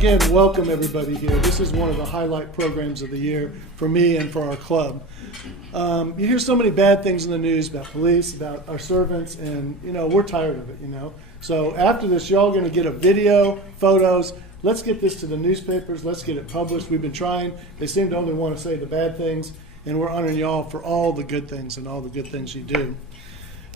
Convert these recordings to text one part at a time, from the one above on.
again, welcome everybody here. This is one of the highlight programs of the year for me and for our club. You hear so many bad things in the news about police, about our servants, and we're tired of it, So after this, you're all going to get a video, photos. Let's get this to the newspapers. Let's get it published. We've been trying. They seem to only want to say the bad things, and we're honoring y'all for all the good things and all the good things you do.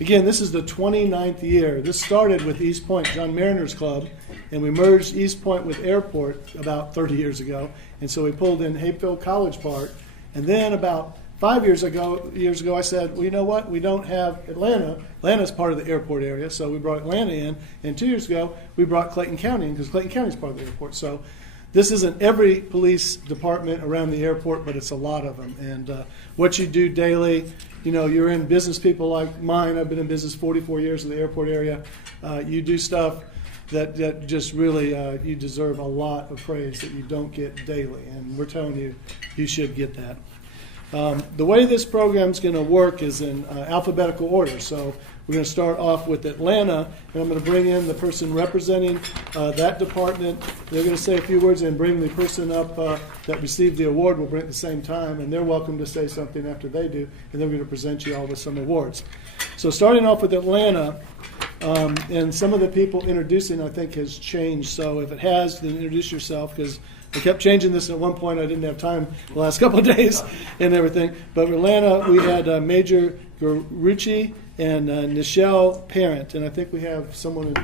Again, this is the 29th year. This started with East Point, John Mariner's Club, and we merged East Point with Airport about 30 years ago. And so we pulled in Hapeville College Park. And then about 5 years ago, I said, well, you know what? We don't have Atlanta. Atlanta's part of the airport area, so we brought Atlanta in. And 2 years ago, we brought Clayton County in because Clayton County is part of the airport. So this isn't every police department around the airport, but it's a lot of them. And what you do daily, you're in business, people like mine. I've been in business 44 years in the airport area. You do stuff that just really, you deserve a lot of praise that you don't get daily. And we're telling you, you should get that. The way this program is going to work is in alphabetical order. So we're going to start off with Atlanta, and I'm going to bring in the person representing that department. They're going to say a few words and bring the person up that received the award. We'll bring it at the same time, and they're welcome to say something after they do, and then we're going to present you all with some awards. So starting off with Atlanta, and some of the people introducing, I think, has changed. So if it has, then introduce yourself, because I kept changing this, and at one point I didn't have time the last couple of days and everything. But Atlanta, we had Major Garucci and Nichelle Parent, and I think we have someone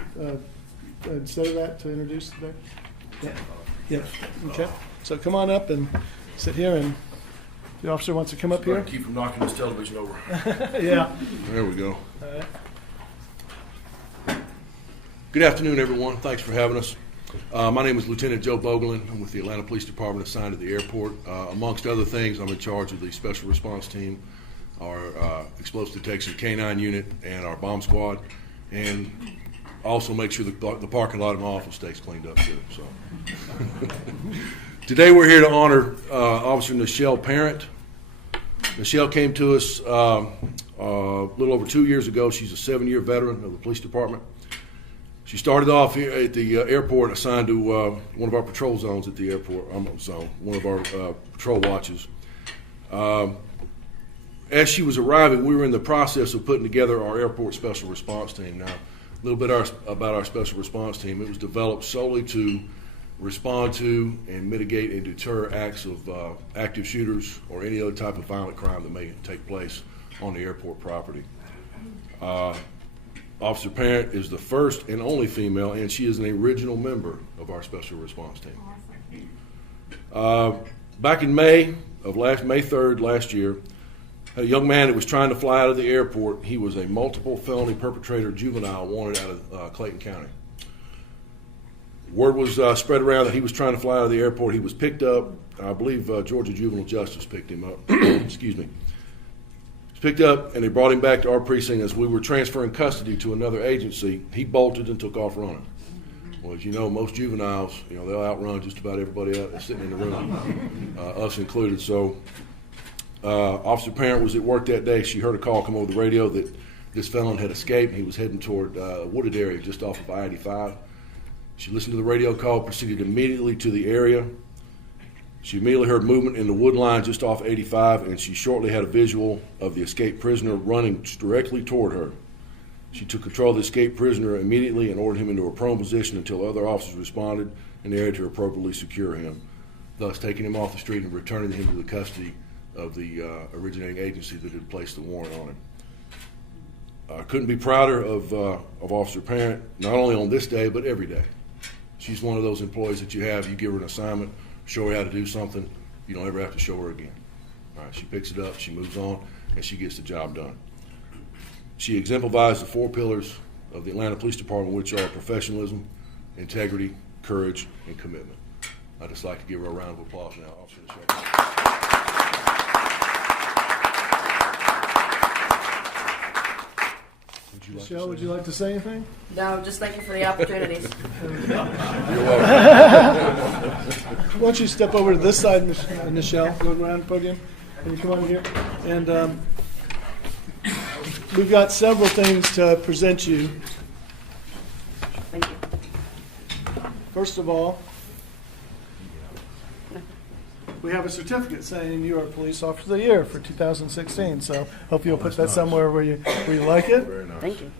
instead of that to introduce today. Yeah. Okay. So come on up and sit here, and the officer wants to come up here. Keep from knocking this television over. Yeah. There we go. All right. Good afternoon, everyone. Thanks for having us. My name is Lieutenant Joe Bogelin. I'm with the Atlanta Police Department assigned to the airport. Amongst other things, I'm in charge of the Special Response Team, our Explosive Detection K-9 unit, and our bomb squad, and also make sure the parking lot in my office stays cleaned up too. So, today we're here to honor Officer Nichelle Parent. Nichelle came to us a little over 2 years ago. She's a 7-year veteran of the police department. She started off here at the airport, assigned to one of our patrol zones at the airport, one of our patrol watches. As she was arriving, we were in the process of putting together our airport special response team. Now, a little bit about our special response team. It was developed solely to respond to and mitigate and deter acts of active shooters or any other type of violent crime that may take place on the airport property. Officer Parent is the first and only female, and she is an original member of our special response team. Back in May 3rd last year, a young man that was trying to fly out of the airport. He was a multiple felony perpetrator juvenile wanted out of Clayton County. Word was spread around that he was trying to fly out of the airport. He was picked up. I believe Georgia Juvenile Justice picked him up. Excuse me. Picked up, and they brought him back to our precinct. As we were transferring custody to another agency, he bolted and took off running. Well, as you know, most juveniles, they'll outrun just about everybody else that's sitting in the room, us included. So Officer Parent was at work that day. She heard a call come over the radio that this felon had escaped, and he was heading toward a wooded area just off of I-85. She listened to the radio call, proceeded immediately to the area. She immediately heard movement in the wood line just off 85, and she shortly had a visual of the escaped prisoner running directly toward her. She took control of the escaped prisoner immediately and ordered him into a prone position until other officers responded in the area to appropriately secure him, thus taking him off the street and returning him to the custody of the originating agency that had placed the warrant on him. I couldn't be prouder of Officer Parent, not only on this day, but every day. She's one of those employees that you give her an assignment, show her how to do something, you don't ever have to show her again. All right, she picks it up, she moves on, and she gets the job done. She exemplifies the 4 pillars of the Atlanta Police Department, which are professionalism, integrity, courage, and commitment. I'd just like to give her a round of applause now, Officer Nichelle. Michelle, would you like to say anything? No, just thank you for the opportunities. You're welcome. Why don't you step over to this side, Nichelle, go around the podium, and you come on here. And we've got several things to present you. Thank you. First of all, we have a certificate saying you are Police Officer of the Year for 2016. So hope you'll put that somewhere where you like it. Very nice. Thank you.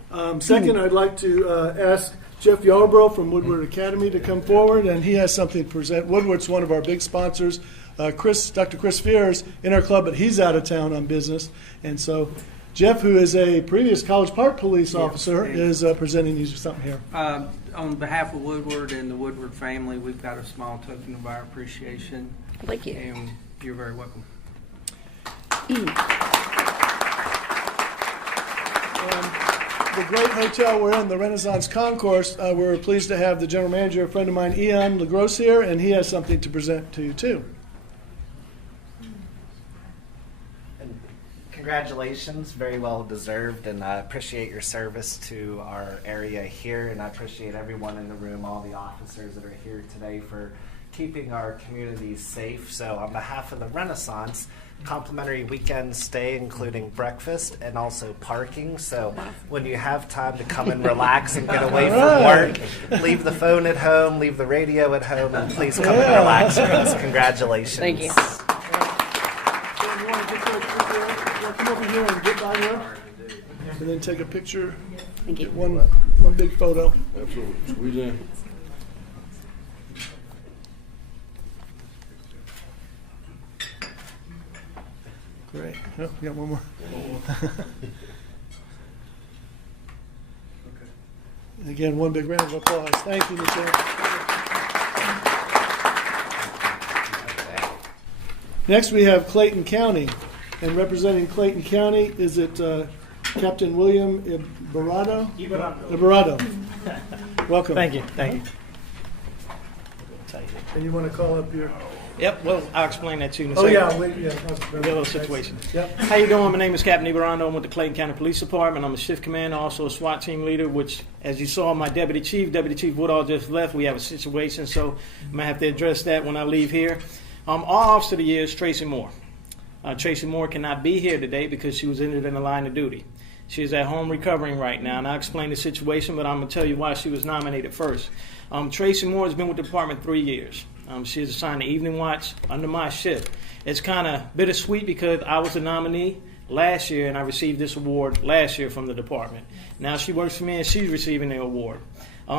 Second, I'd like to ask Jeff Yarbrough from Woodward Academy to come forward, and he has something to present. Woodward's one of our big sponsors. Dr. Chris Fear is in our club, but he's out of town on business. And so Jeff, who is a previous College Park police officer, is presenting you something here. On behalf of Woodward and the Woodward family, we've got a small token of our appreciation. Thank you. And you're very welcome. The great hotel we're in, the Renaissance Concourse, we're pleased to have the general manager, a friend of mine, Ian LaGrosse, here, and he has something to present to you, too. Congratulations, very well deserved, and I appreciate your service to our area here, and I appreciate everyone in the room, all the officers that are here today for keeping our communities safe. So on behalf of the Renaissance, complimentary weekend stay including breakfast and also parking. So when you have time to come and relax and get away from work, leave the phone at home, leave the radio at home, and please come and relax with us. Congratulations. Thank you. Come over here and get by here, and then take a picture. Thank you. Get one big photo. Absolutely. Squeeze in. Great. Oh, we got one more. Again, one big round of applause. Thank you, Michelle. Next, we have Clayton County. And representing Clayton County, is it Captain William Ibarado? Ibarado. Welcome. Thank you. And you want to call up your... Yep, well, I'll explain that to you in a Oh, second. yeah. A little situation. Yep. How you doing? My name is Captain Ibarando. I'm with the Clayton County Police Department. I'm a shift commander, also a SWAT team leader, which, as you saw, my Deputy Chief Woodall just left. We have a situation, so I'm going to have to address that when I leave here. Our Officer of the Year is Tracy Moore. Tracy Moore cannot be here today because she was injured in the line of duty. She is at home recovering right now, and I'll explain the situation, but I'm going to tell you why she was nominated first. Tracy Moore has been with the department 3 years. She is assigned the evening watch under my shift. It's kind of bittersweet because I was a nominee last year, and I received this award last year from the department. Now she works for me, and she's receiving the award.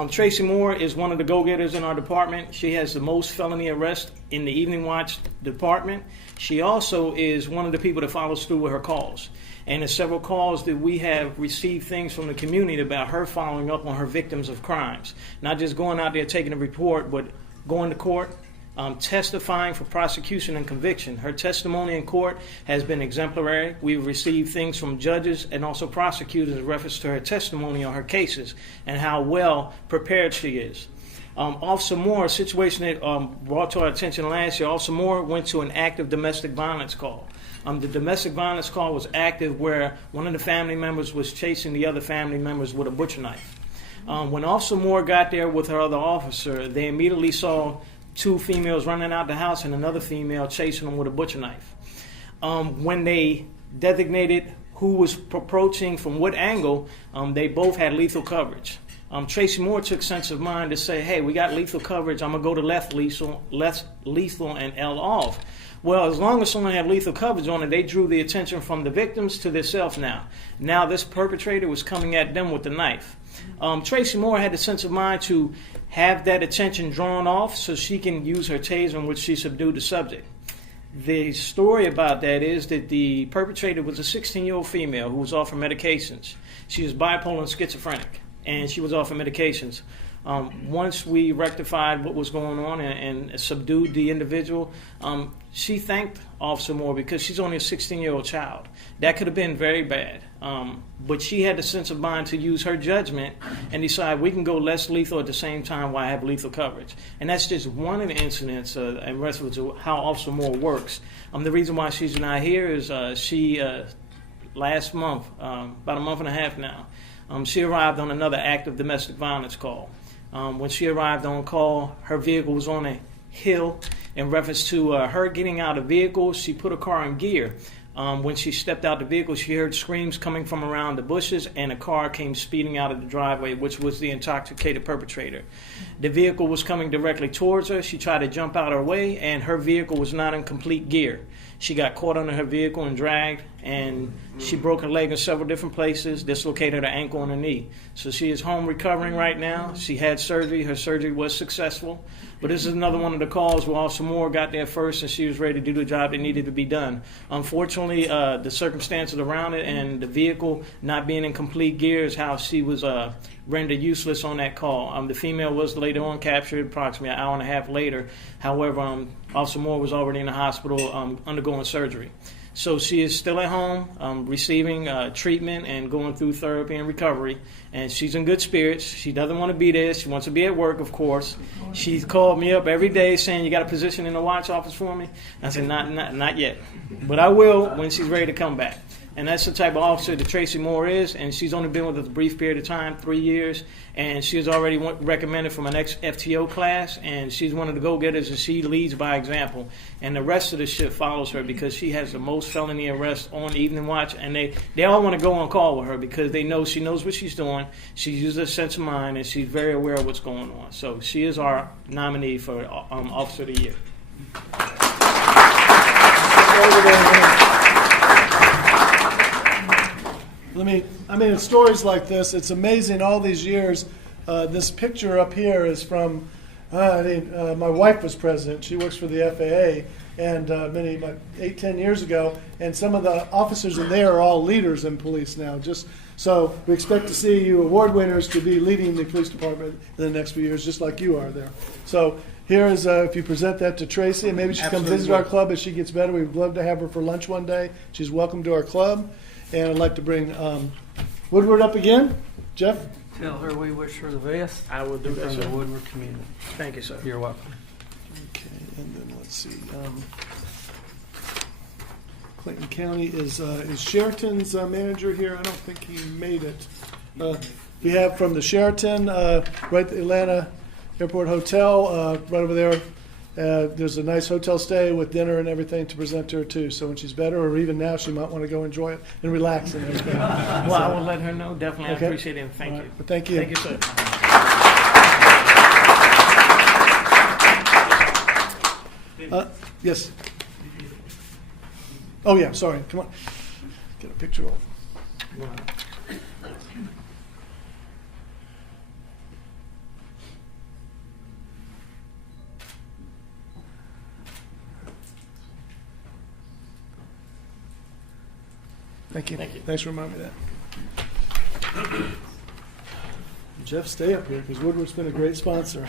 Tracy Moore is one of the go-getters in our department. She has the most felony arrests in the evening watch department. She also is one of the people that follows through with her calls. And there's several calls that we have received things from the community about her following up on her victims of crimes. Not just going out there taking a report, but going to court, testifying for prosecution and conviction. Her testimony in court has been exemplary. We've received things from judges and also prosecutors in reference to her testimony on her cases and how well prepared she is. Officer Moore, a situation that brought to our attention last year, Officer Moore went to an active domestic violence call. The domestic violence call was active where one of the family members was chasing the other family members with a butcher knife. When Officer Moore got there with her other officer, they immediately saw two females running out the house and another female chasing them with a butcher knife. When they designated who was approaching from what angle, they both had lethal coverage. Tracy Moore took sense of mind to say, hey, we got lethal coverage. I'm going to go to less lethal and L off. Well, as long as someone had lethal coverage on it, they drew the attention from the victims to themselves now. Now this perpetrator was coming at them with the knife. Tracy Moore had the sense of mind to have that attention drawn off so she can use her taser in which she subdued the subject. The story about that is that the perpetrator was a 16-year-old female who was off her medications. She was bipolar and schizophrenic, and she was off her medications. Once we rectified what was going on and subdued the individual, she thanked Officer Moore because she's only a 16-year-old child. That could have been very bad. But she had the sense of mind to use her judgment and decide we can go less lethal at the same time while I have lethal coverage. And that's just one of the incidents in reference to how Officer Moore works. The reason why she's not here is she, last month, about a month and a half now, she arrived on another active domestic violence call. When she arrived on call, her vehicle was on a hill. In reference to her getting out of vehicle, she put her car in gear. When she stepped out the vehicle, she heard screams coming from around the bushes, and a car came speeding out of the driveway, which was the intoxicated perpetrator. The vehicle was coming directly towards her. She tried to jump out her way, and her vehicle was not in complete gear. She got caught under her vehicle and dragged, and she broke her leg in several different places, dislocated her ankle and her knee. So she is home recovering right now. She had surgery. Her surgery was successful. But this is another one of the calls where Officer Moore got there first, and she was ready to do the job that needed to be done. Unfortunately, the circumstances around it and the vehicle not being in complete gear is how she was rendered useless on that call. The female was later on captured approximately an hour and a half later. However, Officer Moore was already in the hospital undergoing surgery. So she is still at home receiving treatment and going through therapy and recovery. And she's in good spirits. She doesn't want to be there. She wants to be at work, of course. She's called me up every day saying, "You got a position in the watch office for me?" I said, not yet. But I will when she's ready to come back. And that's the type of officer that Tracy Moore is. And she's only been with us a brief period of time, 3 years. And she was already recommended for my next FTO class. And she's one of the go-getters, and she leads by example. And the rest of the ship follows her because she has the most felony arrests on evening watch. And they all want to go on call with her because they know she knows what she's doing. She uses her sense of mind, and she's very aware of what's going on. So she is our nominee for Officer of the Year. It's stories like this. It's amazing all these years. This picture up here is from, my wife was president. She works for the FAA, and about 8-10 years ago. And some of the officers in there are all leaders in police now. So we expect to see you award winners to be leading the police department in the next few years, just like you are there. So here is, if you present that to Tracy, and maybe she can come visit our club as she gets better. We'd love to have her for lunch one day. She's welcome to our club. And I'd like to bring Woodward up again. Jeff? Tell her we wish her the best. I will do that, From the sir. Woodward community. Thank you, sir. You're welcome. Okay, and then let's see. Clayton County is Sheraton's manager here. I don't think he made it. We have from the Sheraton, right at the Atlanta Airport Hotel, right over there. There's a nice hotel stay with dinner and everything to present to her too. So when she's better, or even now, she might want to go enjoy it and relax and everything. Well, I will let her know. Definitely, Okay. I appreciate it. And thank you. Well, thank you. Thank you, sir. Yes. Oh yeah, sorry. Come on. Get a picture of. Thank you. Thank you. Thanks for reminding me of that. Jeff, stay up here because Woodward's been a great sponsor.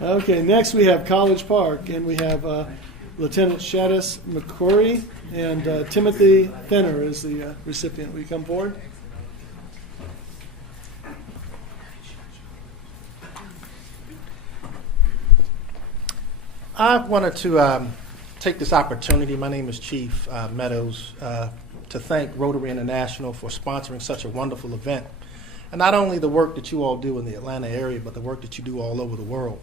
Okay, next we have College Park, and we have Lieutenant Shadis McCrory and Timothy Fenner is the recipient. Will you come forward? I wanted to take this opportunity, my name is Chief Meadows, to thank Rotary International for sponsoring such a wonderful event. And not only the work that you all do in the Atlanta area, but the work that you do all over the world.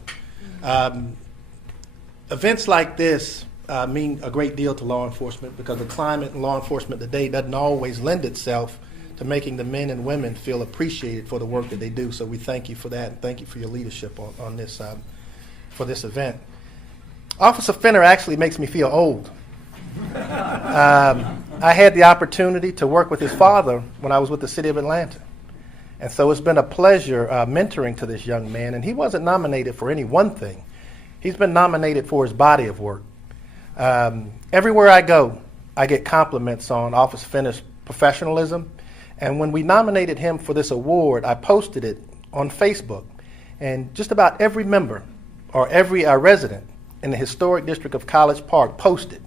Events like this mean a great deal to law enforcement because the climate in law enforcement today doesn't always lend itself to making the men and women feel appreciated for the work that they do. So we thank you for that, and thank you for your leadership on this for this event. Officer Fenner actually makes me feel old. I had the opportunity to work with his father when I was with the city of Atlanta. And so it's been a pleasure mentoring to this young man. And he wasn't nominated for any one thing. He's been nominated for his body of work. Everywhere I go, I get compliments on Officer Fenner's professionalism. And when we nominated him for this award, I posted it on Facebook. And just about every member or every resident in the historic district of College Park posted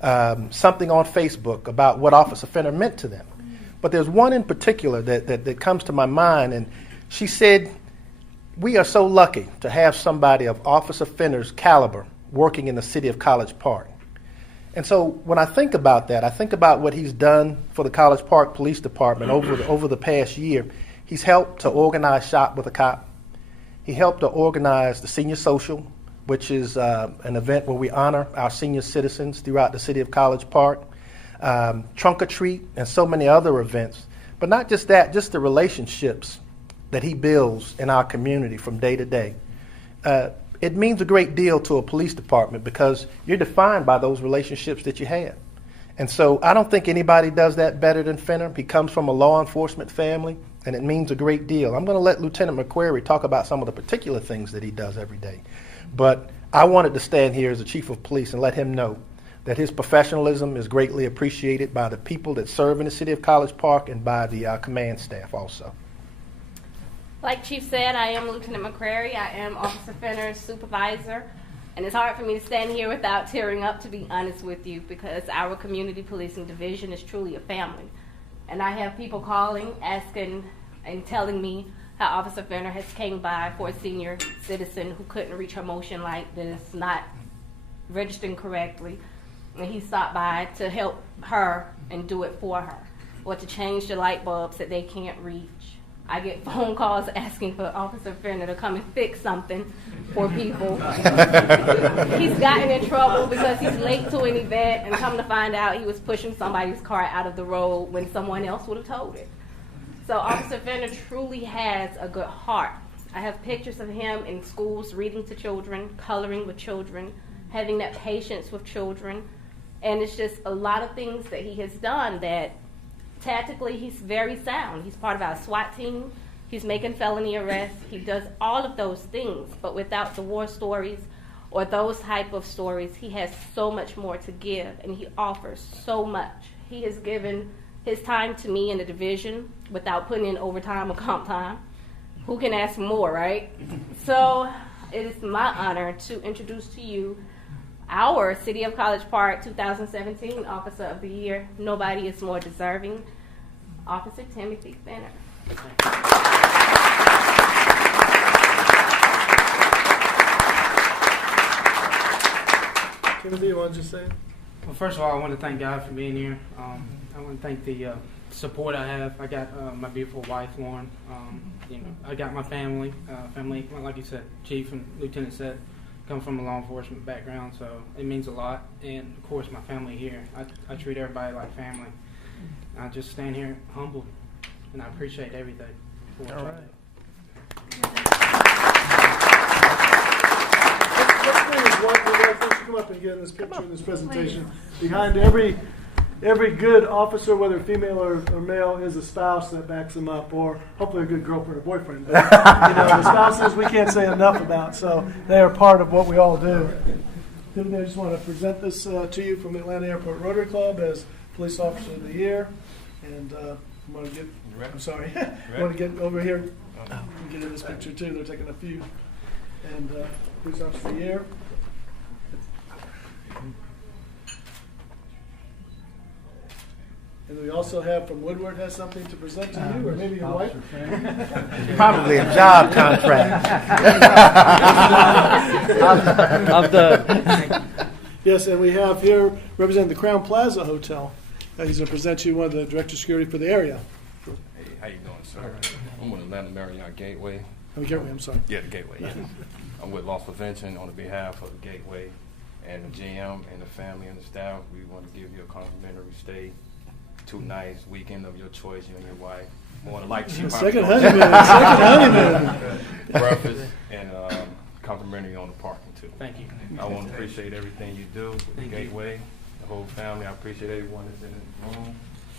something on Facebook about what Officer Fenner meant to them. But there's one in particular that comes to my mind, and she said, "We are so lucky to have somebody of Officer Fenner's caliber working in the city of College Park." And so when I think about that, I think about what he's done for the College Park Police Department over the past year. He's helped to organize Shop with a Cop. He helped to organize the Senior Social, which is an event where we honor our senior citizens throughout the city of College Park. trunk or treat, and so many other events. But not just that, just the relationships that he builds in our community from day to day. It means a great deal to a police department because you're defined by those relationships that you have. And so I don't think anybody does that better than Fenner. He comes from a law enforcement family, and it means a great deal. I'm going to let Lieutenant McQuarrie talk about some of the particular things that he does every day. But I wanted to stand here as the chief of police and let him know that his professionalism is greatly appreciated by the people that serve in the city of College Park and by the command staff also. Like Chief said, I am Lieutenant McQuarrie. I am Officer Fenner's supervisor. And it's hard for me to stand here without tearing up, to be honest with you, because our community policing division is truly a family. And I have people calling, asking, and telling me how Officer Fenner has came by for a senior citizen who couldn't reach her motion light that is not registering correctly. And he stopped by to help her and do it for her, or to change the light bulbs that they can't reach. I get phone calls asking for Officer Fenner to come and fix something for people. He's gotten in trouble because he's late to an event, and come to find out he was pushing somebody's car out of the road when someone else would have told it. So Officer Fenner truly has a good heart. I have pictures of him in schools reading to children, coloring with children, having that patience with children. And it's just a lot of things that he has done that tactically he's very sound. He's part of our SWAT team. He's making felony arrests. He does all of those things, but without the war stories or those type of stories, he has so much more to give, and he offers so much. He has given his time to me in the division without putting in overtime or comp time. Who can ask more, right? So it is my honor to introduce to you our City of College Park 2017 Officer of the Year. Nobody is more deserving. Officer Timothy Fenner. Timothy, you want to just say it? Well, first of all, I want to thank God for being here. I want to thank the support I have. I got my beautiful wife, Lauren. I got my family. Family, like you said, Chief and Lieutenant said, come from a law enforcement background, so it means a lot. And of course, my family here. I treat everybody like family. I just stand here humbled, and I appreciate everything. All right. Let's bring his wife and wife. Come up and get in this picture in this presentation. Behind every good officer, whether female or male, is a spouse that backs them up, or hopefully a good girlfriend or boyfriend. But, the spouses we can't say enough about, so they are part of what we all do. Timothy, I just want to present this to you from the Atlanta Airport Rotary Club as Police Officer of the Year. And I want to get, I'm sorry, I want to get over here and get in this picture too. They're taking a few. And Police Officer of the Year. And we also have from Woodward has something to present to you, or maybe your wife. Probably a job contract. I'm done. Yes, and we have here representing the Crown Plaza Hotel. He's going to present you one of the Director of Security for the area. Hey, how you doing, sir? I'm with Atlanta Marriott Gateway. Gateway, I'm sorry. Yeah, the Gateway. Yeah. I'm with Loss Prevention on behalf of the Gateway and the GM and the family and the staff. We want to give you a complimentary stay. 2 nights, weekend of your choice, you and your wife. More than likely, she Second probably honeymoon. breakfast and complimentary on the parking too. Thank you. I want to appreciate everything you do with the Gateway, the whole family. I appreciate everyone that's in this room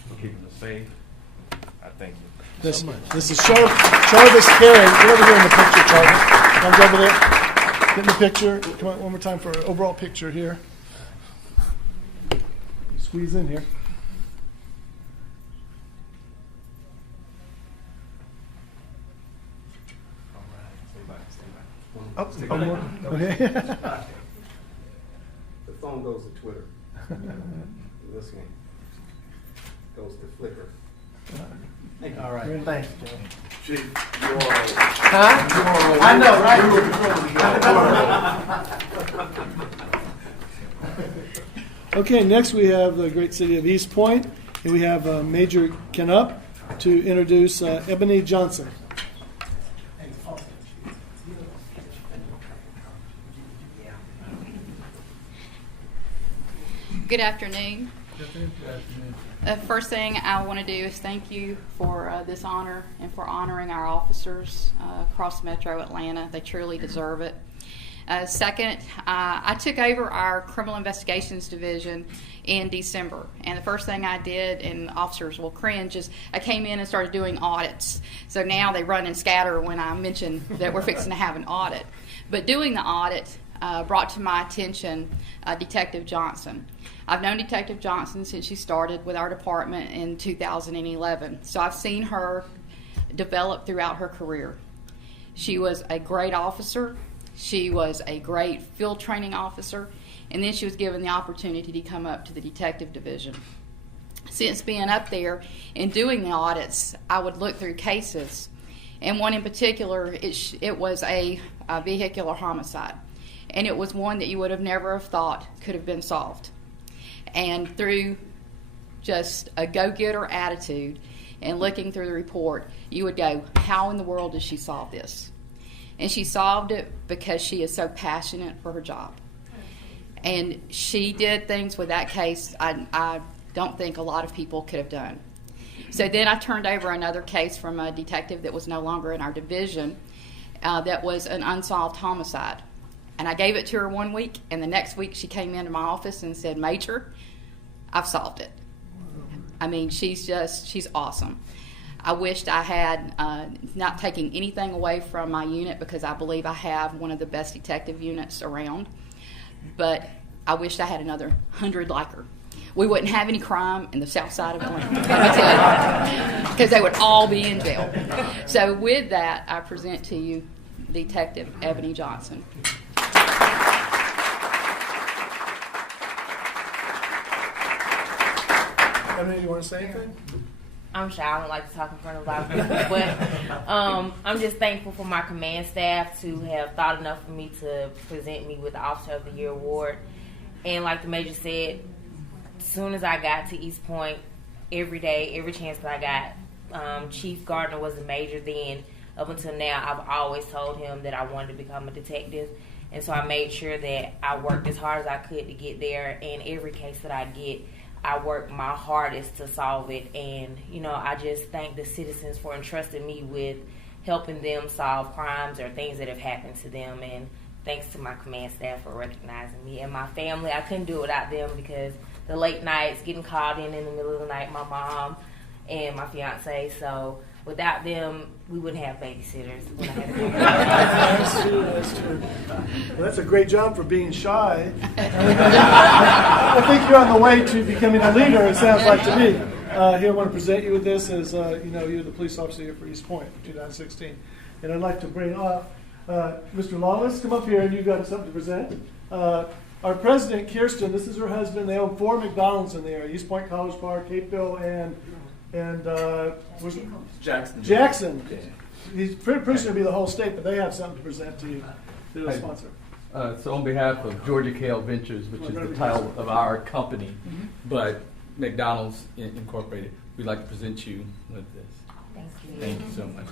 for keeping us safe. I thank you. This is Jarvis Caring. Get over here in the picture, Jarvis. Comes over there. Get in the picture. Come on one more time for an overall picture here. Squeeze in here. One more. Okay. The phone goes to Twitter. This one goes to Flickr. All right. Thanks, Joe. Chief, you are. Huh? I know, right? Okay, next we have the great city of East Point, and we have Major Kenup to introduce Ebony Johnson. Good afternoon. The first thing I want to do is thank you for this honor and for honoring our officers across Metro Atlanta. They truly deserve it. Second, I took over our criminal investigations division in December, and the first thing I did, and officers will cringe, is I came in and started doing audits. So now they run and scatter when I mention that we're fixing to have an audit. But doing the audit brought to my attention Detective Johnson. I've known Detective Johnson since she started with our department in 2011, so I've seen her develop throughout her career. She was a great officer. She was a great field training officer, and then she was given the opportunity to come up to the detective division. Since being up there and doing the audits, I would look through cases, and one in particular, it was a vehicular homicide, and it was one that you would have never have thought could have been solved. And through just a go-getter attitude and looking through the report, you would go, how in the world did she solve this? And she solved it because she is so passionate for her job. And she did things with that case I don't think a lot of people could have done. So then I turned over another case from a detective that was no longer in our division that was an unsolved homicide. And I gave it to her 1 week, and the next week she came into my office and said, Major, I've solved it. I mean, she's awesome. I wished I had, not taking anything away from my unit, because I believe I have one of the best detective units around, but I wished I had another 100 like her. We wouldn't have any crime in the south side of Atlanta, let me tell you, because they would all be in jail. So with that, I present to you Detective Ebony Johnson. Ebony, you want to say anything? I'm shy. I don't like to talk in front of a lot of people, but I'm just thankful for my command staff to have thought enough for me to present me with the Officer of the Year award. And like the Major said, as soon as I got to East Point, every day, every chance that I got, Chief Gardner was the Major then. Up until now, I've always told him that I wanted to become a detective. And so I made sure that I worked as hard as I could to get there. And every case that I get, I work my hardest to solve it. And, you know, I just thank the citizens for entrusting me with helping them solve crimes or things that have happened to them. And thanks to my command staff for recognizing me. And my family, I couldn't do it without them, because the late nights, getting called in the middle of the night, my mom and my fiance. So without them, we wouldn't have babysitters. When I had That's true, that's true. Well, that's a great job for being shy. I think you're on the way to becoming a leader, it sounds like to me. Here I want to present you with this as, you're the police officer here for East Point for 2016. And I'd like to bring up Mr. Lawless. Come up here, and you've got something to present. Our president, Kirsten, this is her husband. They own 4 McDonald's in the area, East Point College Park, Hapeville, and Jackson. Yeah. He's pretty sure to be the whole state, but they have something to present to you. They're the sponsor. So on behalf of Georgia Kale Ventures, which is the title of our company, but McDonald's Incorporated, we'd like to present you with this. Thank you. Thank you so much.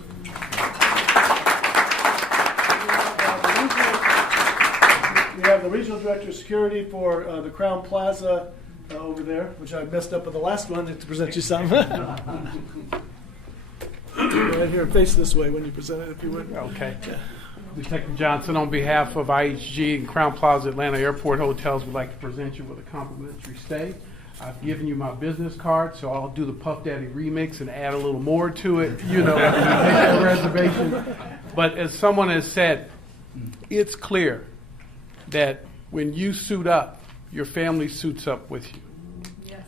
We have the regional director of security for the Crown Plaza over there, which I messed up with the last one, to present you something. Right here, face this way when you present it, if you would. Okay. Yeah. Detective Johnson, on behalf of IHG and Crown Plaza Atlanta Airport Hotels, would like to present you with a complimentary stay. I've given you my business card, so I'll do the Puff Daddy remix and add a little more to it, make a reservation. But as someone has said, it's clear that when you suit up, your family suits up with you. Yes.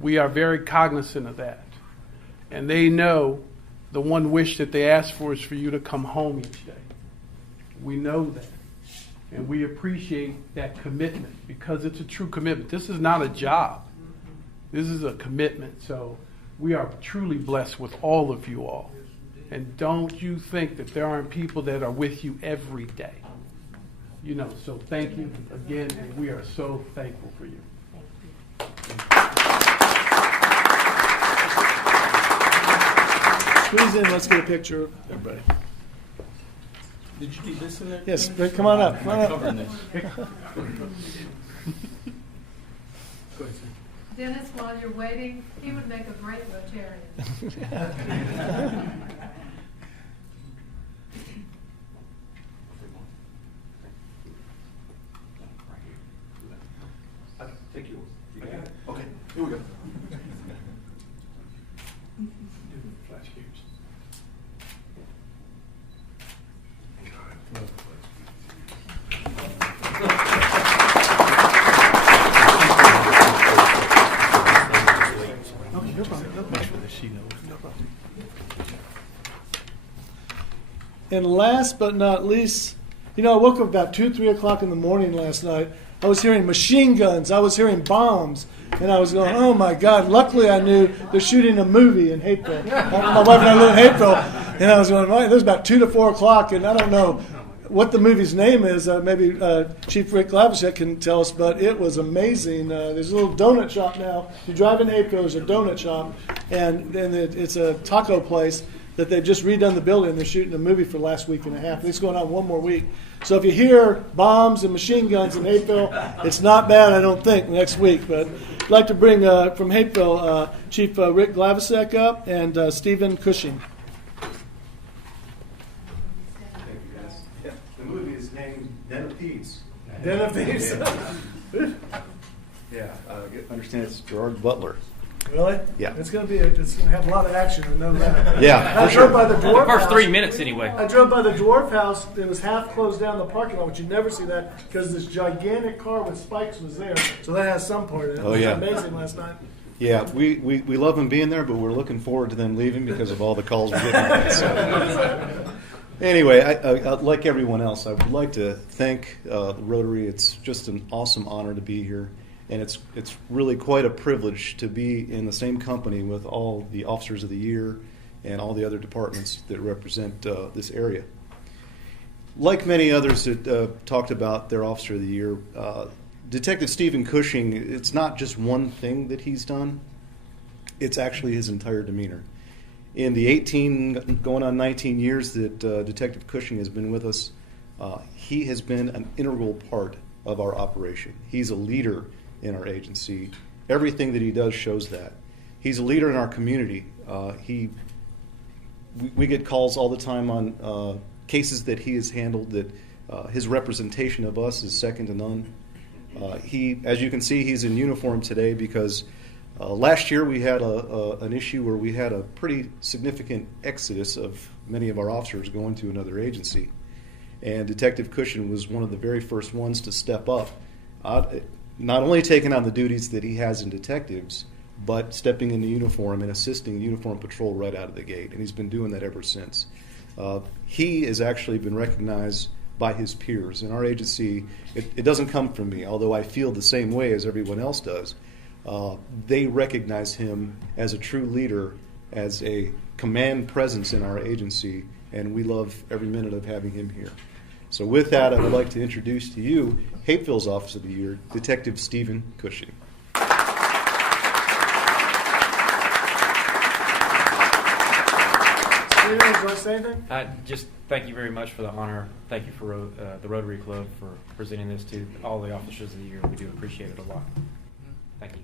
We are very cognizant of that. And they know the one wish that they ask for is for you to come home each day. We know that. And we appreciate that commitment, because it's a true commitment. This is not a job. This is a commitment. So we are truly blessed with all of you all. And don't you think that there aren't people that are with you every day. So thank you again, and we are so thankful for you. Squeeze in, let's get a picture of everybody. Did you do this in there? Yes, come on up. Come on up. Covering this. Go ahead, Dennis, while you're waiting, he would make a great Rotarian. Take yours. You got it? Okay, here we go. Flash cubes. And last but not least, I woke up about 2, 3 o'clock in the morning last night. I was hearing machine guns. I was hearing bombs. And I was going, oh, my God. Luckily, I knew they're shooting a movie in Hapeville. My wife and I live in Hapeville. And I was going, it was about 2 to 4 o'clock, and I don't know what the movie's name is. Maybe Chief Rick Glavishek can tell us, but it was amazing. There's a little donut shop now. You drive in Hapeville, there's a donut shop, and then it's a taco place that they've just redone the building. They're shooting a movie for the last week and a half. It's going on one more week. So if you hear bombs and machine guns in Hapeville, it's not bad, I don't think, next week. But I'd like to bring from Hapeville Chief Rick Glavishek up and Stephen Cushing. Thank you, guys. Yeah. The movie is named Den of Thieves. Den of Thieves. Yeah, understand it's Gerard Butler. Really? Yeah. It's going to have a lot of action, I know that. Yeah, I for drove sure. by the dwarf First house. 3 minutes, anyway. I drove by the dwarf house. It was half closed down the parking lot, which you never see that because this gigantic car with spikes was there. So that has some part of it. Oh, It yeah. was amazing last night. Yeah, we love them being there, but we're looking forward to them leaving because of all the calls we're getting. So. Anyway, I, like everyone else, I would like to thank the Rotary. It's just an awesome honor to be here. And it's really quite a privilege to be in the same company with all the officers of the year and all the other departments that represent this area. Like many others that talked about their officer of the year, Detective Stephen Cushing, it's not just one thing that he's done. It's actually his entire demeanor. In the 18, going on 19 years that Detective Cushing has been with us, he has been an integral part of our operation. He's a leader in our agency. Everything that he does shows that. He's a leader in our community. We get calls all the time on cases that he has handled that his representation of us is second to none. As you can see, he's in uniform today because last year we had an issue where we had a pretty significant exodus of many of our officers going to another agency. And Detective Cushing was one of the very first ones to step up, not only taking on the duties that he has in detectives, but stepping into uniform and assisting uniform patrol right out of the gate. And he's been doing that ever since. He has actually been recognized by his peers. In our agency, it doesn't come from me, although I feel the same way as everyone else does. They recognize him as a true leader, as a command presence in our agency, and we love every minute of having him here. So with that, I would like to introduce to you Hapeville's Officer of the Year, Detective Stephen Cushing. Stephen, would you like to say anything? Just thank you very much for the honor. Thank you for the Rotary Club for presenting this to all the officers of the year. We do appreciate it a lot. Thank you.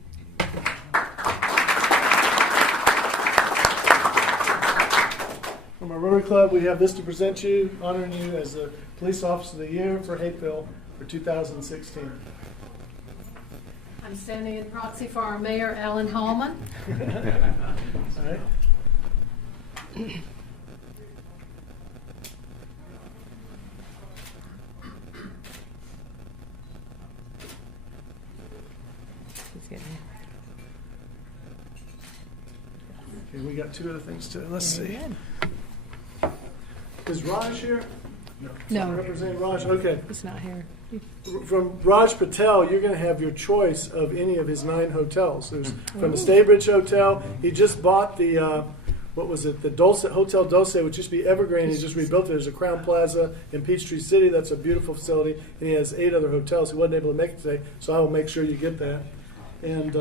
From our Rotary Club, we have this to present you, honoring you as the Police Officer of the Year for Hapeville for 2016. I'm standing in proxy for our mayor, Alan Hallman. All right. Okay, we got two other things to. Let's see. Is Raj here? No. Representing Raj. Okay. He's not here. From Raj Patel, you're going to have your choice of any of his 9 hotels. There's from the Staybridge Hotel. He just bought the what was it? The Dulce Hotel Dulce, which used to be Evergreen. He just rebuilt it. There's a Crown Plaza in Peachtree City. That's a beautiful facility, and he has 8 other hotels. He wasn't able to make it today, so I will make sure you get that. And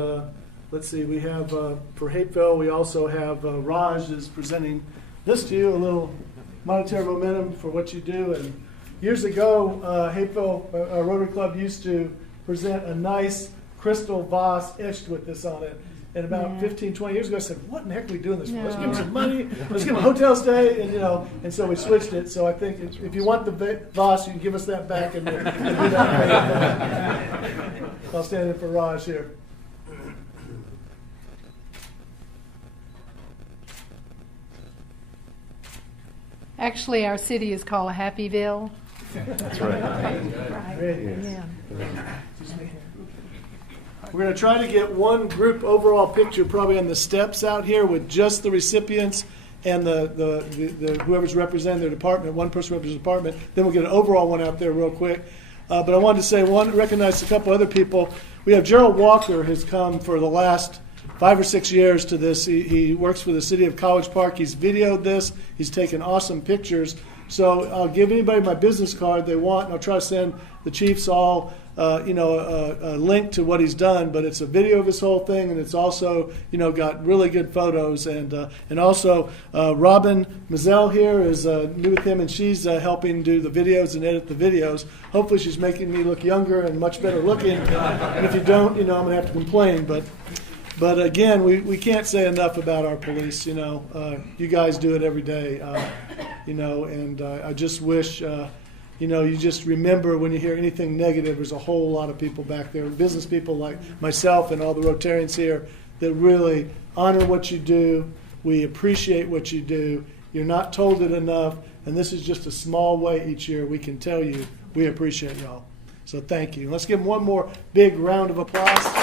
let's see, we have for Hapeville, we also have Raj is presenting this to you, a little monetary momentum for what you do. And years ago, Hapeville, our Rotary Club used to present a nice crystal vase etched with this on it. And about 15, 20 years ago, I said, what in the heck are we doing this for? Let's give them some money. Let's give them a hotel stay. And, and so we switched it. So I think if you want the vase, you can give us that back. And do that. I'll stand in for Raj here. Actually, our city is called Hapeville. That's right. Yeah. We're going to try to get one group overall picture probably on the steps out here with just the recipients and the whoever's representing their department, one person represents the department. Then we'll get an overall one out there real quick. But I wanted to say recognize a couple other people. We have Gerald Walker has come for the last 5 or 6 years to this. He works for the city of College Park. He's videoed this. He's taken awesome pictures. So I'll give anybody my business card they want, and I'll try to send the chiefs all a link to what he's done. But it's a video of this whole thing, and it's also got really good photos. And also Robin Mazel here is new with him, and she's helping do the videos and edit the videos. Hopefully she's making me look younger and much better looking. And if you don't, I'm going to have to complain. But again, we can't say enough about our police. You guys do it every day. And I just wish, you just remember when you hear anything negative, there's a whole lot of people back there, business people like myself and all the Rotarians here that really honor what you do. We appreciate what you do. You're not told it enough, and this is just a small way each year we can tell you we appreciate y'all. So thank you. Let's give them one more big round of applause.